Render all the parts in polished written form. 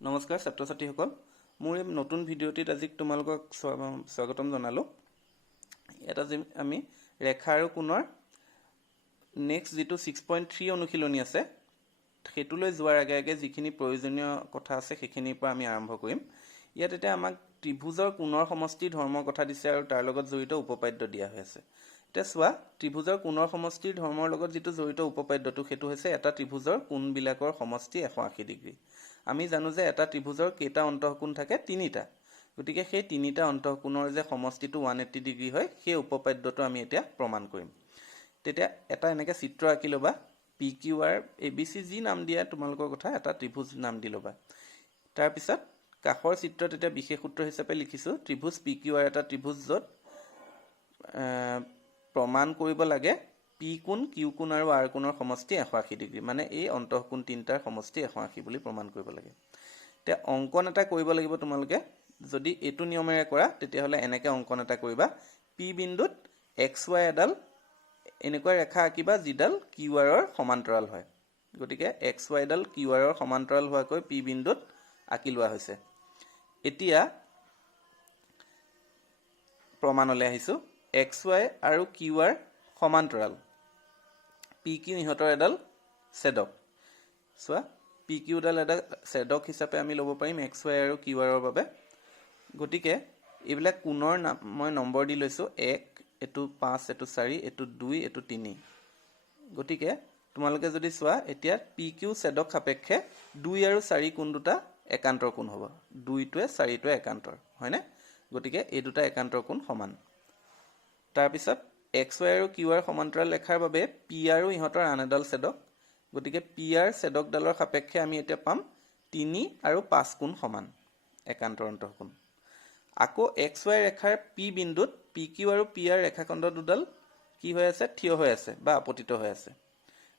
নমস্কাৰ ছাত্ৰ ছাত্ৰীসকল মোৰ এই নতুন ভিডিঅ'টিত আজি তোমালোকক স্বাগতম জনালো এটা যে আমি ৰেখা আৰু কোণৰ নেক্সট যেটো 6.3 অনুশীলনী আছে হেতুলৈ যোৱাৰ আগে আগে যিখিনি প্ৰয়োজনীয় কথা আছে সেইখিনিৰ পৰা আমি আৰম্ভ কৰিম ইয়াত এটা আমাক ত্ৰিভুজৰ কোণৰ সমষ্টি ধৰ্মৰ কথা দিছে আৰু তাৰ লগত জড়িত উপপাদ্য দিয়া হৈ আছে এটা চোৱা ত্ৰিভুজৰ কোণৰ সমষ্টিৰ ধৰ্মৰ লগত যেটো জড়িত উপপাদ্যটো হেতু হৈছে এটা ত্ৰিভুজৰ কোণবিলাকৰ সমষ্টি 180 ডিগ্ৰী আমি জানো যে এটা ত্ৰিভুজৰ কেইটা অন্তঃকোণ থাকে তিনিটা গতিকে সেই তিনিটা অন্তঃকোণৰ যে সমষ্টিটো 180 ডিগ্ৰী হয় সেই উপপাদ্যটো আমি এতিয়া প্ৰমাণ কৰিম তেতিয়া এটা এনেকৈ চিত্ৰ আঁকি লবা PQR ABC যি নাম দিয়া তোমালোকৰ কথা এটা ত্ৰিভুজ নাম দি লবা তাৰ পিছত কাষৰ চিত্ৰত এটা বিশেষ সূত্ৰ হিচাপে লিখিছো ত্ৰিভুজ PQR এটা ত্ৰিভুজ যত প্ৰমাণ কৰিব লাগে P কোণ Q কোণ আৰু R কোণৰ সমষ্টি 180 ডিগ্ৰী মানে এই অন্তঃকোণ তিনটাৰ সমষ্টি 180 বুলি প্ৰমাণ কৰিব লাগে তে অঙ্কন এটা কৰিব লাগিব তোমালোকে যদি এটো নিয়মেৰে কৰা তেতিয়া হলে এনেকৈ অঙ্কন এটা কৰিবা P বিন্দুত XY এডাল এনেকৈ ৰেখা আঁকিবা যিডাল QR ৰ সমান্তৰাল হয় গতিকে XY ডাল QR ৰ সমান্তৰাল হোৱাকৈ P বিন্দুত আঁকি লোৱা হৈছে এতিয়া প্ৰমাণলৈ আহিছো XY আৰু QR সমান্তৰাল PQ ইহতৰ এডাল ছেদক সোৱা PQ ডাল এটা ছেদক হিচাপে আমি লব পাৰিম XY আৰু QR ৰ বাবে গতিকে এইবিলাক কোণৰ মই নম্বৰ দি লৈছো 1 এটো 5 এটো 4 এটো 2 এটো 3 গতিকে তোমালোকে যদি সোৱা এতিয়া PQ ছেদক সাপেক্ষে 2 আৰু 4 কোণ দুটা একান্তৰ কোণ হ'ব 2 টোৱে 4 টোৱে একান্তৰ হয়নে গতিকে এই দুটা একান্তৰ কোণ সমান তাৰ পিছত XY আৰু QR সমান্তৰাল ৰেখাৰ বাবে P আৰু ইহতৰ আন এডাল ছেদক গতিকে PR ছেদক ডালৰ সাপেক্ষে আমি এতিয়া পাম 3 আৰু 5 কোণ সমান একান্তৰ অন্তঃকোণ আকৌ XY ৰেখাৰ P বিন্দুত PQ আৰু PR ৰেখাখণ্ড দুডাল কি হৈ আছে থিয় হৈ আছে বা আপতিত হৈ আছে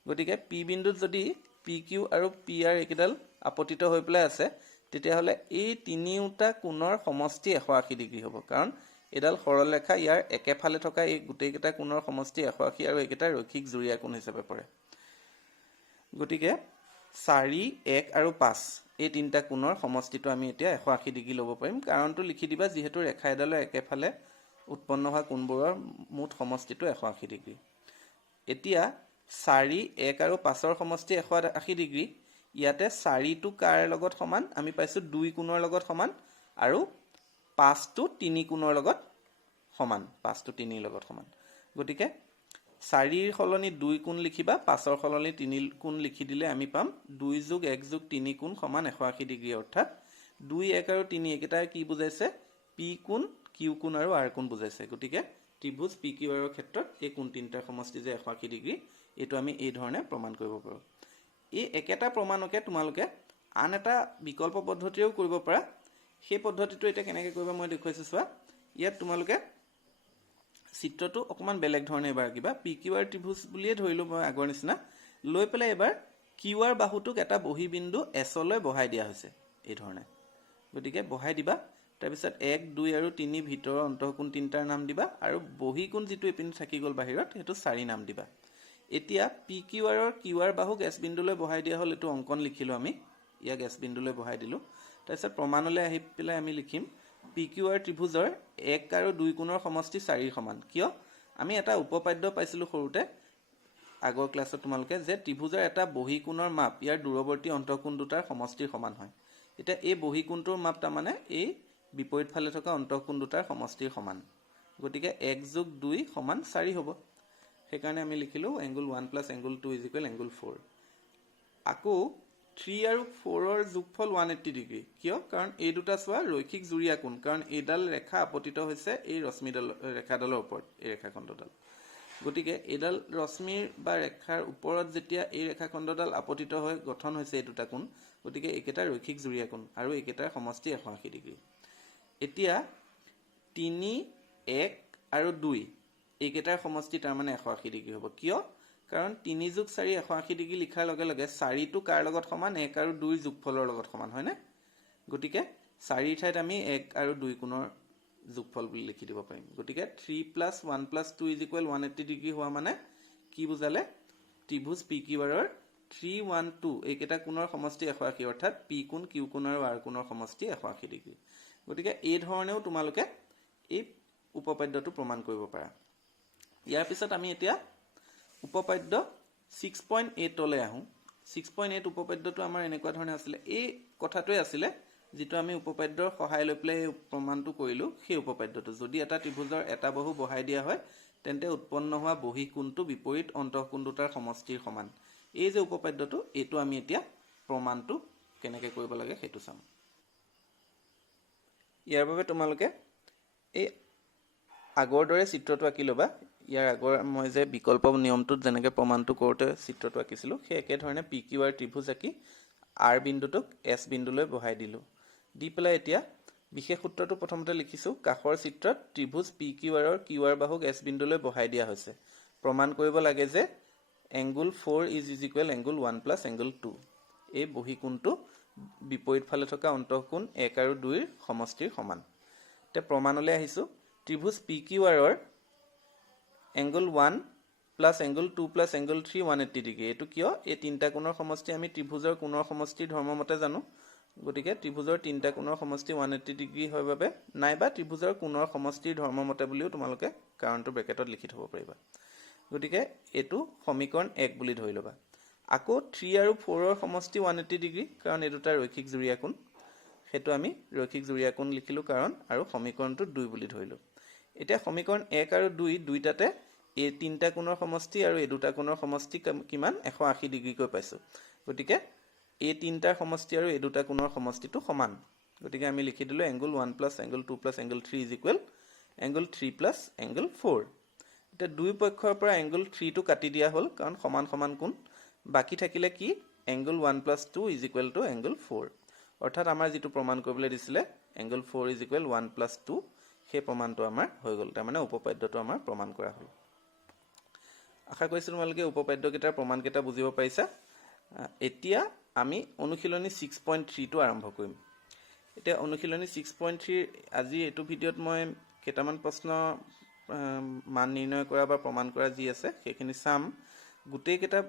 গতিকে P বিন্দুত যদি PQ আৰু PR একেডাল আপতিত হৈ পেলাই আছে তেতিয়া হলে এই তিনিটা কোণৰ সমষ্টি 180 ডিগ্ৰী হ'ব কাৰণ এডাল সৰল ৰেখা ইয়াৰ একেফালে থকা এই গুটেইকেইটা কোণৰ সমষ্টি 180 আৰু একেটা ৰৈখিক জুৰীয়া কোণ হিচাপে পৰে গতিকে 4 1 আৰু 5 এই তিনটা কোণৰ সমষ্টিটো আমি এতিয়া 180 ডিগ্ৰী ল'ব পাৰিম কাৰণটো লিখি দিবা যিহেতু ৰেখা এডালৰ একেফালে উৎপন্ন হোৱা কোণবোৰৰ মুঠ সমষ্টিটো 180 ডিগ্ৰী এতিয়া 4 1 আৰু 5 ৰ সমষ্টি 180 ডিগ্ৰী ইয়াতে 4 টো কাৰ লগত সমান আমি পাইছো 2 কোণৰ লগত সমান আৰু 5 টো 3 কোণৰ লগত সমান 5 টো 3 লগত সমান গতিকে 4 ৰ সলনি 2 কোণ লিখিবা 5 ৰ সলনি 3 কোণ লিখি দিলে আমি পাম 2 যোগ 1 যোগ 3 কোণ সমান 180 ডিগ্ৰী অৰ্থাৎ 2 1 আৰু 3 একেটা কি বুজাইছে P কোণ Q কোণ আৰু R কোণ বুজাইছে গতিকে ত্ৰিভুজ PQR ৰ ক্ষেত্ৰত এই কোণ তিনটাৰ সমষ্টি যে 180 ডিগ্ৰী এটো আমি এই ধৰণে প্ৰমাণ কৰিব পাৰো এই একেটা প্ৰমাণকে তোমালোকে আন এটা বিকল্প পদ্ধতিৰেও কৰিব পাৰা সেই পদ্ধতিটো এটা কেনেকৈ কৰিবা মই দেখুৱাইছো চোৱা ইয়াত তোমালোকে চিত্ৰটো অকমান বেলেগ ধৰণে এবাৰ কিবা PQR ত্ৰিভুজ বুলিয়ে ধৰিলো মই আগৰ নিচিনা লৈ পেলাই এবাৰ QR বাহুটোক এটা বহি বিন্দু S লৈ বহাই দিয়া হৈছে এই ধৰণে গতিকে বহাই দিবা তাৰ পিছত 1 2 আৰু 3 ভিতৰৰ অন্তঃকোণ তিনটাৰ নাম দিবা আৰু বহি কোণ যেটো এপিনে থাকি গল বাহিৰত হেতু 4 নাম দিবা এতিয়া PQR ৰ QR বাহুক S বিন্দুলৈ বহাই দিয়া হল এটো অঙ্কন লিখিলো আমি ইয়াক S বিন্দুলৈ বহাই দিলো তাৰ পিছত প্ৰমাণলৈ আহি পেলাই আমি লিখিম PQR ত্ৰিভুজৰ 1 আৰু 2 কোণৰ সমষ্টি 4 সমান কিয় আমি এটা উপপাদ্য পাইছিলো সৰুতে আগৰ ক্লাছত তোমালোকে যে ত্ৰিভুজৰ এটা বহি কোণৰ মাপ ইয়াৰ দূৰৱৰ্তী অন্তঃকোণ দুটাৰ সমষ্টিৰ সমান হয় এটা এই বহি কোণটোৰ মাপ তাৰ মানে এই বিপৰীত ফালে থকা অন্তঃকোণ দুটাৰ সমষ্টিৰ সমান গতিকে 1 যোগ 2 সমান 4 হ'ব সেইকাৰণে আমি লিখিলো এংগল 1 + এংগল 2 = এংগল 4 আকৌ 3 আৰু 4 ৰ যোগফল 180 ডিগ্ৰী কিয় কাৰণ এই দুটা সোৱা ৰৈখিক জুৰীয়া কোণ কাৰণ এডাল ৰেখা আপতিত হৈছে এই ৰশ্মিডাল ৰেখাডালৰ ওপৰত এই ৰেখাখণ্ডডাল গতিকে এডাল ৰশ্মিৰ বা ৰেখাৰ ওপৰত যেতিয়া এই ৰেখাখণ্ডডাল আপতিত হৈ গঠন হৈছে এই দুটা কোণ গতিকে একেটা ৰৈখিক জুৰীয়া কোণ আৰু একেটাৰ সমষ্টি 180 ডিগ্ৰী এতিয়া 3 1 আৰু 2 একেটাৰ সমষ্টি তাৰ মানে 180 ডিগ্ৰী হ'ব কিয় কাৰণ 3 যোগ 4 180 ডিগ্ৰী লিখাৰ লগে লগে 4 টো কাৰ লগত সমান 1 আৰু 2 যোগফলৰ লগত সমান হয় না গতিকে 4 ঠাইত আমি 1 আৰু 2 কোণৰ যোগফল বুলি লিখি দিব পাৰিম গতিকে 3 + 1 + 2 = 180 ডিগ্ৰী হোৱা মানে কি বুজালে ত্ৰিভুজ PQR ৰ 3 1 2 এইকেইটা কোণৰ সমষ্টি 180 অৰ্থাৎ পি কোণ কিউ কোণ আৰু আৰ কোণৰ সমষ্টি 180 ডিগ্ৰী গতিকে এই ধৰণেও তোমালোকে এই উপপাদ্যটো প্ৰমাণ কৰিব পাৰা ইয়াৰ পিছত আমি এতিয়া উপপাদ্য 6.8 লৈ আহোঁ 6.8 উপপাদ্যটো আমাৰ এনেকুৱা ধৰণে আছিলে এই কথাটোৱে আছিলে যেটো আমি উপপাদ্যৰ সহায় লৈ পেলাই প্ৰমাণটো কৰিলো সেই উপপাদ্যটো যদি এটা ত্ৰিভুজৰ এটা বাহু বহাই দিয়া হয় তেন্তে উৎপন্ন হোৱা বহি কোণটো বিপৰীত অন্তঃকোণ দুটাৰ সমষ্টিৰ সমান এই যে উপপাদ্যটো এটো আমি এতিয়া প্ৰমাণটো কেনেকৈ কৰিব লাগে হেতু চাম ইয়াৰ বাবে তোমালোকে এই আগৰ দৰে চিত্ৰটো আঁকি লবা ইয়াৰ আগৰ মই যে বিকল্প নিয়মটোত যেনেকৈ প্ৰমাণটো কৰোতে চিত্ৰটো আঁকিছিলো সেই একে ধৰণে পি কিউ আৰ ত্ৰিভুজ আঁকি আৰ বিন্দুটোক এছ বিন্দুলৈ বহাই দিলো দি পেলাই এতিয়া বিশেষ সূত্ৰটো প্ৰথমতে লিখিছো কাষৰ চিত্ৰত ত্ৰিভুজ পি কিউ আৰৰ কিউ আৰ বাহুক এছ বিন্দুলৈ বহাই দিয়া হৈছে প্ৰমাণ কৰিব লাগে যে angle 4 is equal angle 1 plus angle 2 এই বহি কোণটো বিপৰীত ফালে থকা অন্তঃকোণ 1 আৰু 2 ৰ সমষ্টিৰ সমান তে প্ৰমাণলৈ আহিছো ত্ৰিভুজ পি কিউ আৰৰ angle 1 plus angle 2 plus angle 3 180 degree এটো কিয় এই তিনটা কোণৰ সমষ্টি আমি ত্ৰিভুজৰ কোণৰ সমষ্টিৰ ধৰ্মমতে জানো গতিকে ত্ৰিভুজৰ তিনটা কোণৰ সমষ্টি 180 ডিগ্ৰী হয় বাবে নাইবা ত্ৰিভুজৰ কোণৰ সমষ্টিৰ ধৰ্মমতে বুলিও তোমালোকে কাৰণটো ব্ৰেকেটত লিখি থব পাৰিবা গতিকে এটো সমীকৰণ 1 বুলি ধৰি লবা আকৌ 3 আৰু 4 ৰ সমষ্টি 180 ডিগ্ৰী কাৰণ এই দুটা ৰৈখিক জুৰীয়া কোণ হেতু আমি ৰৈখিক জুৰীয়া কোণ লিখিলো কাৰণ আৰু সমীকৰণটো 2 বুলি ধৰিলো এতিয়া সমীকৰণ 1 আৰু 2 দুইটাতে এই তিনটা কোণৰ সমষ্টি আৰু এই দুটা কোণৰ সমষ্টি কিমান 180 ডিগ্ৰী কৈ পাইছো গতিকে এই তিনটাৰ সমষ্টি আৰু এই দুটা কোণৰ সমষ্টিটো সমান গতিকে আমি লিখি দিলো angle 1 plus angle 2 plus angle 3 is equal angle 3 plus angle 4 এটা দুই পক্ষৰ পৰা এংগল 3 টো কাটি দিয়া হ'ল কাৰণ সমান সমান কোণ বাকি থাকিলে কি angle 1 plus 2 is equal to angle 4 অৰ্থাৎ আমাৰ যেটো প্ৰমাণ কৰিবলৈ দিছিলে এংগল 4 ইজ ইকুৱেল 1 প্লাছ 2 সেই প্ৰমাণটো আমাৰ হৈ গ'ল তাৰ মানে উপপাদ্যটো আমাৰ প্ৰমাণ কৰা হ'ল আশা কৰিছো তোমালোকে উপপাদ্যকেইটাৰ প্ৰমাণকেইটা বুজিব পাৰিছা এতিয়া আমি অনুশীলনী 6.3 টো আৰম্ভ কৰিম এতিয়া অনুশীলনী 6.3 আজি এটো ভিডিঅত মই কেইটামান প্ৰশ্ন মান নিৰ্ণয় কৰা বা প্ৰমাণ কৰা যি আছে সেইখিনি চাম গুটেই কেইটা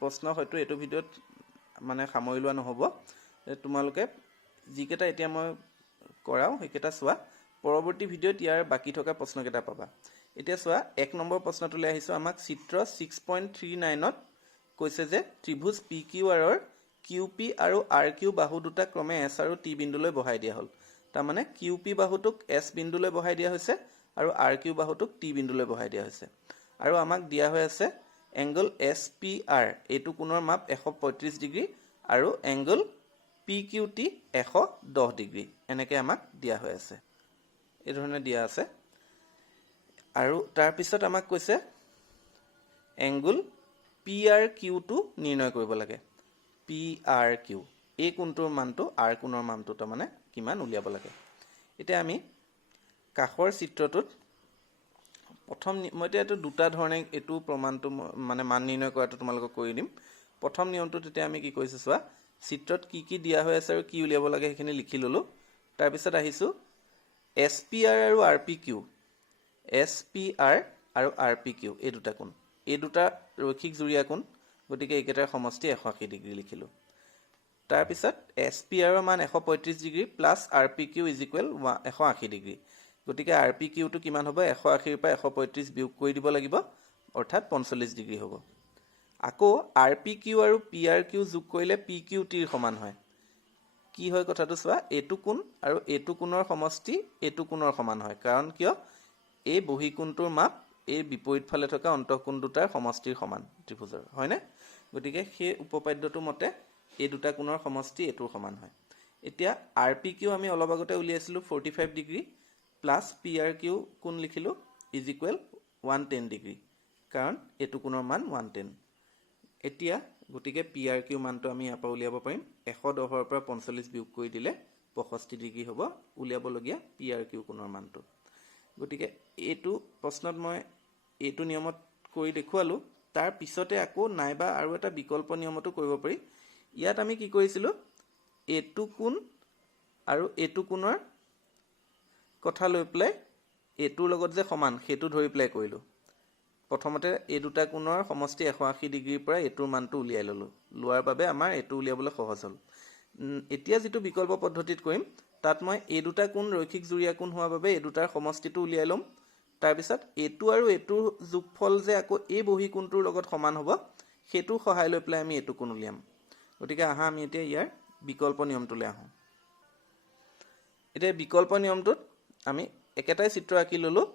প্ৰশ্ন হয়তো এটো ভিডিঅত মানে সামৰি লোৱা নহব তোমালোকে যি কেইটা এতিয়া মই কৰাও সেইকেইটা চোৱা পৰৱৰ্তী ভিডিঅত ইয়াৰ বাকি থকা প্ৰশ্নকেইটা পাবা এতিয়া চোৱা 1 নম্বৰ প্ৰশ্নটোলৈ আহিছো আমাক চিত্ৰ 6.39ত কৈছে যে ত্ৰিভুজ PQR ৰ QP আৰু RQ বাহু দুটা ক্ৰমে S আৰু T বিন্দুলৈ বহাই দিয়া হ'ল তাৰ মানে QP বাহুটোক S বিন্দুলৈ বহাই দিয়া হৈছে আৰু RQ বাহুটোক T বিন্দুলৈ বহাই দিয়া হৈছে আৰু আমাক দিয়া হৈ আছে এংগল SPR এইটো কোণৰ মাপ 135 ডিগ্ৰী আৰু এংগল PQT 110 ডিগ্ৰী এনেকৈ আমাক দিয়া হৈ আছে এই ধৰণে দিয়া আছে আৰু তাৰ পিছত আমাক কৈছে এংগল PRQ টো নিৰ্ণয় কৰিব লাগে PRQ এই কোণটোৰ মানটো R কোণৰ মানটো তাৰ মানে কিমান উলিয়াব লাগে এতিয়া আমি কাষৰ চিত্ৰটোত প্ৰথম মই এটো দুটা ধৰণে এটো প্ৰমাণটো মানে মান নিৰ্ণয় কৰাটো তোমালোকক কৰি দিম প্ৰথম নিয়মটোত এতিয়া আমি কি কৰিছো চোৱা চিত্ৰত কি দিয়া হৈ আছে আৰু কি উলিয়াব লাগে সেইখিনি লিখি ললো তাৰ পিছত আহিছো SPR আৰু RPQ SPR আৰু RPQ এই দুটা কোণ এই দুটা ৰৈখিক জুৰীয়া কোণ গতিকে এইকেইটাৰ সমষ্টি 180 ডিগ্ৰী লিখিলো তাৰ পিছত SPR ৰ মান 135 degree plus RPQ is equal 180 degree গতিকে RPQ টো কিমান হ'ব 180 ৰ পৰা 135 বিয়োগ কৰি দিব লাগিব অৰ্থাৎ 45 ডিগ্ৰী হ'ব আকৌ RPQ আৰু PRQ যোগ কৰিলে PQT ৰ সমান হয় কি হয় কথাটো চোৱা এটো কোণ আৰু এটো কোণৰ সমষ্টি এটো কোণৰ সমান হয় কাৰণ কিয় এই বহি কোণটোৰ মাপ এই বিপৰীত ফালে থকা অন্তঃকোণ দুটাৰ সমষ্টিৰ সমান ত্ৰিভুজৰ হয়নে গতিকে সেই উপপাদ্যটো মতে এই দুটা কোণৰ সমষ্টি এটোৰ সমান হয় এতিয়া RPQ আমি অলপ আগতে উলিয়াইছিলো 45 ডিগ্ৰী প্লাস PRQ কোণ লিখিলো ইজ ইকুৱেল 110 ডিগ্ৰী কাৰণ এটো কোণৰ মান 110 এতিয়া গতিকে PRQ মানটো আমি ইয়াৰ পৰা উলিয়াব পাৰিম 110 ৰ পৰা 45 বিয়োগ কৰি দিলে 65 ডিগ্ৰী হ'ব উলিয়াব লগিয়া PRQ কোণৰ মানটো গতিকে এটো প্ৰশ্নত মই এটো নিয়মত কৰি দেখুৱালো তাৰ পিছতে আকৌ নাইবা আৰু এটা বিকল্প নিয়মটো কৰিব পাৰি ইয়াত আমি কি কৰিছিলো এটো কোণ আৰু এটো কোণৰ কথা লৈ প্লাই এটোৰ লগত যে সমান হেতু ধৰি প্লাই কৰিলো প্ৰথমতে এই দুটা কোণৰ সমষ্টি 180 ডিগ্ৰীৰ পৰা এইটোৰ মানটো উলিয়াই ল'লোঁ। লোৱাৰ বাবে আমাৰ এইটো উলিয়াবলৈ সহজ হ'ল। এতিয়া যিটো বিকল্প পদ্ধতিত কৰিম তাত মই এই দুটা কোণ ৰৈখিক জুৰীয়া কোণ হোৱাৰ বাবে এই দুটাৰ সমষ্টিটো উলিয়াই ল'ম। তাৰপিছত এইটো আৰু এইটোৰ যোগফল যে আকৌ এই বহী কোণটোৰ লগত সমান হ'ব সেইটোৰ সহায় লৈ পেলাই আমি এইটো কোণ উলিয়াম। গতিকে আহা আমি এতিয়া ইয়াৰ বিকল্প নিয়মটোলৈ আহোঁ। এতিয়া বিকল্প নিয়মটোত আমি একেটাই চিত্ৰ আঁকি ল'লোঁ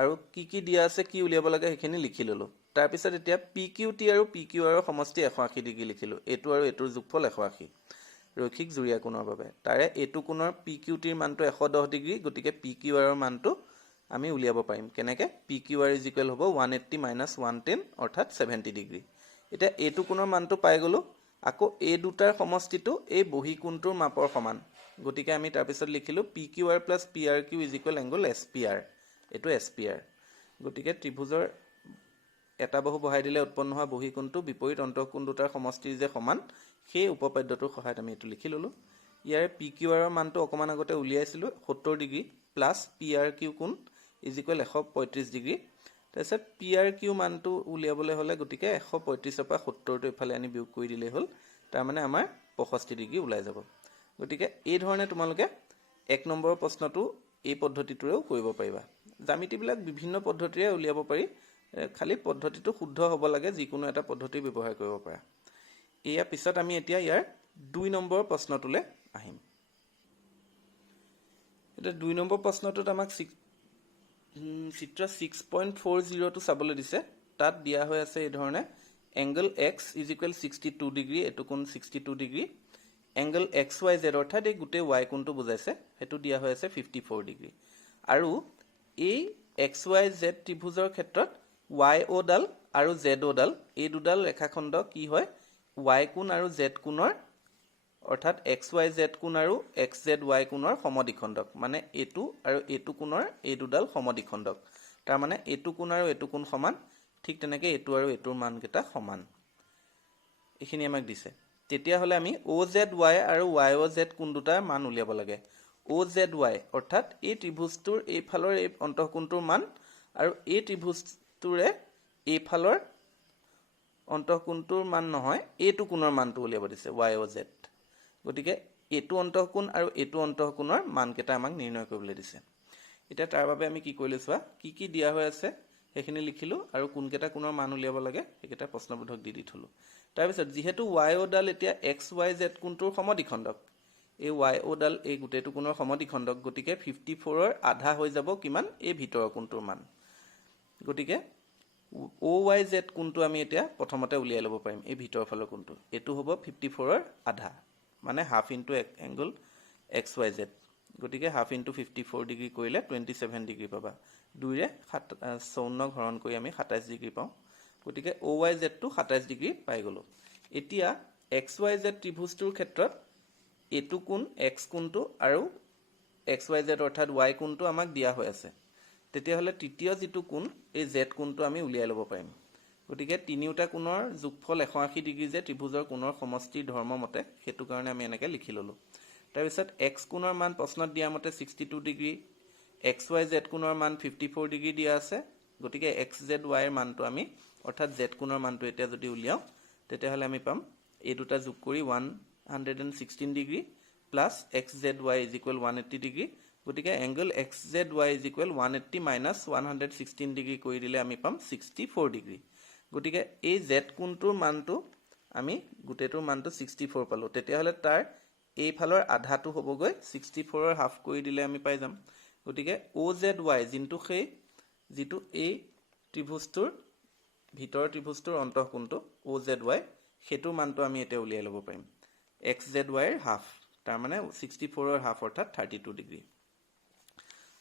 আৰু কি দিয়া আছে কি উলিয়াব লাগে সেইখিনি লিখি ল'লোঁ। তাৰপিছত এতিয়া PQT আৰু PQR ৰ সমষ্টি 180 ডিগ্ৰী লিখিলোঁ। এইটো আৰু এইটোৰ যোগফল 180 ৰৈখিক জুৰীয়া কোণৰ বাবে। তাৰে এইটো কোণৰ PQT ৰ মানটো 110 ডিগ্ৰী, গতিকে PQR ৰ মানটো আমি উলিয়াব পাৰিম। কেনেকৈ? PQR ইজ ইকুৱেল হ'ব 180 মাইনাছ 110 অৰ্থাৎ 70 ডিগ্ৰী। এতিয়া এইটো কোণৰ মানটো পাই গ'লোঁ। আকৌ এই দুটাৰ সমষ্টিটো এই বহী কোণটোৰ মাপৰ সমান। গতিকে আমি তাৰপিছত লিখিলোঁ PQR plus PRQ is equal angle SPR। এইটো SPR। গতিকে ত্ৰিভুজৰ এটা বাহু বহাই দিলে উৎপন্ন হোৱা বহী কোণটো বিপৰীত অন্তঃকোণ দুটাৰ সমষ্টিৰ যে সমান সেই উপপাদ্যটোৰ সহায়ত আমি এইটো লিখি ল'লোঁ। ইয়াৰে PQR ৰ মানটো অকণমান আগতে উলিয়াইছিলোঁ 70 ডিগ্ৰী প্লাছ PRQ কোণ ইজ ইকুৱেল 135 ডিগ্ৰী। তাৰপিছত PRQ মানটো উলিয়াবলৈ হ'লে গতিকে 135ৰ পৰা 70টো এইফালে আনি বিয়োগ কৰি দিলেই হ'ল। তাৰমানে আমাৰ 65 ডিগ্ৰী ওলাই যাব। গতিকে এই ধৰণে তোমালোকে 1 নম্বৰৰ প্ৰশ্নটো এই পদ্ধতিটোৰেও কৰিব পাৰিবা। জ্যামিতিবিলাক বিভিন্ন পদ্ধতিৰে উলিয়াব পাৰি, খালি পদ্ধতিটো শুদ্ধ হ'ব লাগে, যিকোনো এটা পদ্ধতি ব্যৱহাৰ কৰিব পাৰা। ইয়াৰ পিছত আমি এতিয়া ইয়াৰ 2 নম্বৰৰ প্ৰশ্নটোলৈ আহিম। এতিয়া 2 নম্বৰ প্ৰশ্নটোত আমাক চিত্ৰ 6.40টো চাবলৈ দিছে। তাত দিয়া হৈ আছে এই ধৰণে angle X is equal 62 degree, এইটো কোণ 62 ডিগ্ৰী। এংগল XYZ অৰ্থাৎ এই গোটেই Y কোণটো বুজাইছে, সেইটো দিয়া হৈ আছে 54 ডিগ্ৰী। আৰু এই XYZ ত্ৰিভুজৰ ক্ষেত্ৰত YO ডাল আৰু ZO ডাল এই দুডাল ৰেখাখণ্ড কি হয় Y কোণ আৰু Z কোণৰ অৰ্থাৎ XYZ কোণ আৰু XZY কোণৰ সমদ্বিখণ্ডক। মানে এইটো আৰু এইটো কোণৰ এই দুডাল সমদ্বিখণ্ডক। তাৰমানে এইটো কোণ আৰু এইটো কোণ সমান, ঠিক তেনেকৈ এইটো আৰু এইটোৰ মানকেইটা সমান। এইখিনি আমাক দিছে। তেতিয়াহ'লে আমি OZY আৰু YOZ কোণ দুটাৰ মান উলিয়াব লাগে। OZY অৰ্থাৎ এই ত্ৰিভুজটোৰ এইফালৰ এই অন্তঃকোণটোৰ মান আৰু এই ত্ৰিভুজটোৰে এইফালৰ অন্তঃকোণটোৰ মান নহয়, এইটো কোণৰ মানটো উলিয়াব দিছে YOZ। গতিকে এইটো অন্তঃকোণ আৰু এইটো অন্তঃকোণৰ মানকেইটা আমাক নিৰ্ণয় কৰিবলৈ দিছে। এতিয়া তাৰ বাবে আমি কি কৰিলোঁ চোৱা, কি দিয়া হৈ আছে সেইখিনি লিখিলোঁ আৰু কোনকেইটা কোণৰ মান উলিয়াব লাগে সেইকেইটা প্ৰশ্নবোধক দি থলোঁ। তাৰপিছত যিহেতু YO ডাল এতিয়া XYZ কোণটোৰ সমদ্বিখণ্ডক, এই YO ডাল এই গোটেইটো কোণৰ সমদ্বিখণ্ডক, গতিকে 54ৰ আধা হৈ যাব কিমান? এই ভিতৰৰ কোণটোৰ মান। গতিকে OYZ কোণটো আমি এতিয়া প্ৰথমতে উলিয়াই ল'ব পাৰিম। এই ভিতৰৰ ফালৰ কোণটো এইটো হ'ব 54ৰ আধা, মানে হাফ ইনটু এংগল XYZ। গতিকে হাফ ইনটু 54 ডিগ্ৰী কৰিলে 27 ডিগ্ৰী পাবা। 2ৰে 54 হৰণ কৰি আমি 27 ডিগ্ৰী পাওঁ। গতিকে OYZটো 27 ডিগ্ৰী পাই গ'লোঁ। এতিয়া XYZ ত্ৰিভুজটোৰ ক্ষেত্ৰত এইটো কোণ X কোণটো আৰু XYZ অৰ্থাৎ Y কোণটো আমাক দিয়া হৈ আছে। তেতিয়াহ'লে তৃতীয় যিটো কোণ এই Z কোণটো আমি উলিয়াই ল'ব পাৰিম। গতিকে তিনিওটা কোণৰ যোগফল 180 ডিগ্ৰী যে ত্ৰিভুজৰ কোণৰ সমষ্টিৰ ধৰ্ম মতে, সেইটো কাৰণে আমি এনেকৈ লিখি ল'লোঁ। তাৰপিছত X কোণৰ মান প্ৰশ্নত দিয়া মতে 62 ডিগ্ৰী, XYZ কোণৰ মান 54 ডিগ্ৰী দিয়া আছে। গতিকে XZY ৰ মানটো আমি অৰ্থাৎ Z কোণৰ মানটো এতিয়া যদি উলিয়াওঁ তেতিয়াহ'লে আমি পাম এই দুটা যোগ কৰি 116 degree plus XZY is equal 180 degree. গতিকে angle XZY is equal 180 minus 116 degree কৰি দিলে আমি পাম 64 ডিগ্ৰী। গতিকে এই Z কোণটোৰ মানটো আমি গোটেইটোৰ মানটো 64 পালোঁ। তেতিয়াহ'লে তাৰ এইফালৰ আধাটো হ'বগৈ 64ৰ হাফ কৰি দিলে আমি পাই যাম। গতিকে OZY যিটো এই ত্ৰিভুজটোৰ ভিতৰৰ ত্ৰিভুজটোৰ অন্তঃকোণটো OZY, সেইটোৰ মানটো আমি এতিয়া উলিয়াই ল'ব পাৰিম। XZY ৰ হাফ, তাৰমানে 64ৰ হাফ অৰ্থাৎ 32 ডিগ্ৰী।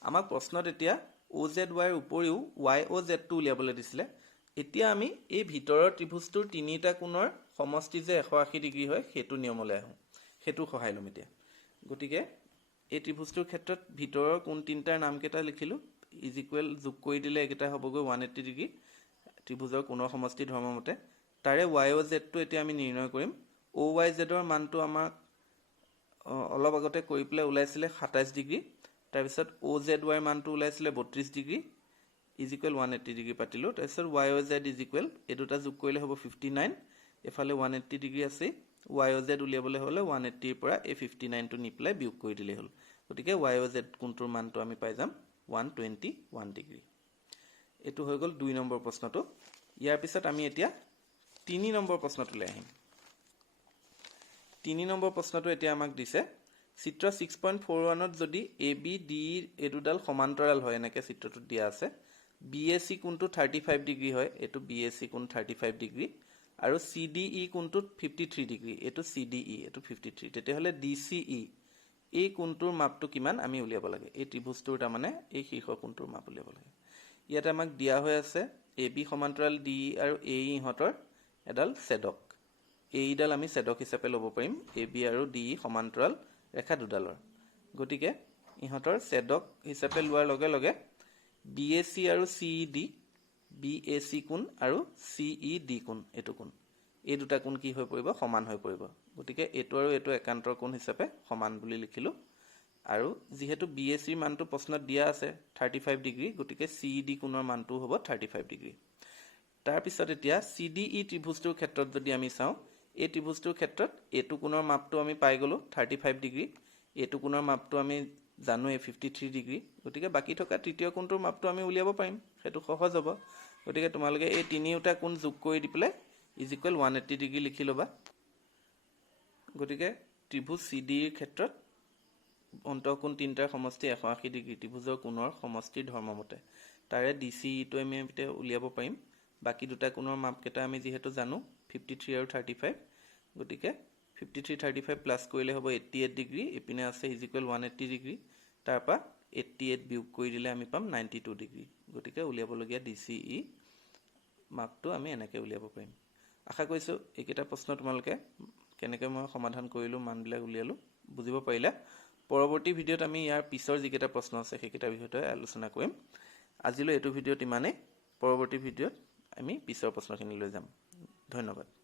আমাক প্ৰশ্নত এতিয়া OZY ৰ উপৰিও YOZটো উলিয়াবলৈ দিছিলে। এতিয়া আমি এই ভিতৰৰ ত্ৰিভুজটোৰ তিনিটা কোণৰ সমষ্টি যে 180 ডিগ্ৰী হয় সেইটো নিয়মলৈ আহোঁ, সেইটো সহায় ল'ম এতিয়া। গতিকে এই ত্ৰিভুজটোৰ ক্ষেত্ৰত ভিতৰৰ কোণ তিনিটাৰ নামকেইটা লিখিলোঁ, ইজ ইকুৱেল যোগ কৰি দিলে এইকেইটা হ'বগৈ 180 ডিগ্ৰী ত্ৰিভুজৰ কোণৰ সমষ্টি ধৰ্মমতে। তাৰে YOZটো এতিয়া আমি নিৰ্ণয় কৰিম। OYZৰ মানটো আমাক অলপ আগতে কৰি পেলাই ওলাইছিলে 27 ডিগ্ৰী। তাৰপিছত OZYৰ মানটো ওলাইছিলে 32 ডিগ্ৰী। ইজ ইকুৱেল 180 ডিগ্ৰী পাতিলোঁ তাৰপিছত Y O' Z is equal এই দুটা যোগ কৰিলে হ'ব 59 এফালে 180 ডিগ্ৰী আছে ৱাই অ' জেড উলিয়াবলৈ হ'লে 180ৰ পৰা এই 59টো নি পেলাই বিয়োগ কৰি দিলেই হ'ল গতিকে ৱাই অ' জেড কোনটোৰ মানটো আমি পাই যাম 121 ডিগ্ৰী এইটো হৈ গ'ল 2 নম্বৰ প্ৰশ্নটো ইয়াৰ পিছত আমি এতিয়া 3 নম্বৰ প্ৰশ্নটোলৈ আহিম 3 নম্বৰ প্ৰশ্নটো এতিয়া আমাক দিছে চিত্ৰ 6.41ত যদি এ বি ডি এই দুডাল সমান্তৰাল হয় এনেকৈ চিত্ৰটোত দিয়া আছে বি এ চি কোণটো 35 ডিগ্ৰী হয় এইটো বি এ চি কোণ 35 ডিগ্ৰী আৰু চি ডি ই কোণটোত 53 ডিগ্ৰী এইটো চি ডি ই এইটো 53 তেতিয়াহ'লে ডি চি ই এই কোণটোৰ মাপটো কিমান আমি উলিয়াব লাগে এই ত্ৰিভুজটোৰ তাৰমানে এই শীৰ্ষ কোণটোৰ মাপ উলিয়াব লাগে ইয়াতে আমাক দিয়া হৈ আছে এ বি সমান্তৰাল ডি আৰু এ ইহঁতৰ এডাল ছেদক এইডাল আমি ছেদক হিচাপে ল'ব পাৰিম এ বি আৰু ডি সমান্তৰাল ৰেখা দুডালৰ গতিকে ইহঁতৰ ছেদক হিচাপে লোৱাৰ লগে লগে বি এ চি আৰু C E D B A C কোণ আৰু চি ই ডি কোণ এইটো কোণ এই দুটা কোণ কি হৈ পৰিব সমান হৈ পৰিব গতিকে এইটো আৰু এইটো একান্তৰ কোণ হিচাপে সমান বুলি লিখিলোঁ আৰু যিহেতু বি এ চিৰ মানটো প্ৰশ্নত দিয়া আছে 35 ডিগ্ৰী গতিকে চি ই ডি কোণৰ মানটো হ'ব 35 ডিগ্ৰী তাৰপিছত এতিয়া চি ডি ই ত্ৰিভুজটোৰ ক্ষেত্ৰত যদি আমি চাওঁ এই ত্ৰিভুজটোৰ ক্ষেত্ৰত এইটো কোণৰ মাপটো আমি পাই গ'লোঁ 35 ডিগ্ৰী এইটো কোণৰ মাপটো আমি জানোৱে 53 ডিগ্ৰী গতিকে বাকী থকা তৃতীয় কোণটোৰ মাপটো আমি উলিয়াব পাৰিম সেইটো সহজ হ'ব গতিকে তোমালোকে এই তিনিওটা কোণ যোগ কৰি দি পেলাই ইজ ইকুৱেল 180 ডিগ্ৰী লিখি ল'বা গতিকে ত্ৰিভুজ চি ডি ৰ ক্ষেত্ৰত অন্তঃকোণ তিনিটাৰ সমষ্টি 180 ডিগ্ৰী ত্ৰিভুজৰ কোণৰ সমষ্টিৰ ধৰ্মমতে তাৰে ডি চি ইটো আমি এতিয়া উলিয়াব পাৰিম বাকী দুটা কোণৰ মাপকেইটা আমি যিহেতু জানো 53 আৰু 35 গতিকে 53 35 প্লাছ কৰিলে হ'ব 88 ডিগ্ৰী এপিনে আছে ইজ ইকুৱেল 180 ডিগ্ৰী তাৰপৰা 88 বিয়োগ কৰি দিলে আমি পাম 92 ডিগ্ৰী গতিকে উলিয়াবলগীয়া ডি চি ই মাপটো আমি এনেকৈ উলিয়াব পাৰিম আশা কৰিছোঁ এইকেইটা প্ৰশ্ন তোমালোকে কেনেকৈ মই সমাধান কৰিলোঁ মানবিলাক উলিয়ালোঁ বুজিব পাৰিলা পৰৱৰ্তী ভিডিঅ'ত আমি ইয়াৰ পিছৰ যিকেইটা প্ৰশ্ন আছে সেইকেইটা বিষয়তে আলোচনা কৰিম আজিলৈ এইটো ভিডিঅ'ত ইমানেই পৰৱৰ্তী ভিডিঅ'ত আমি পিছৰ প্ৰশ্নখিনি লৈ যাম ধন্যবাদ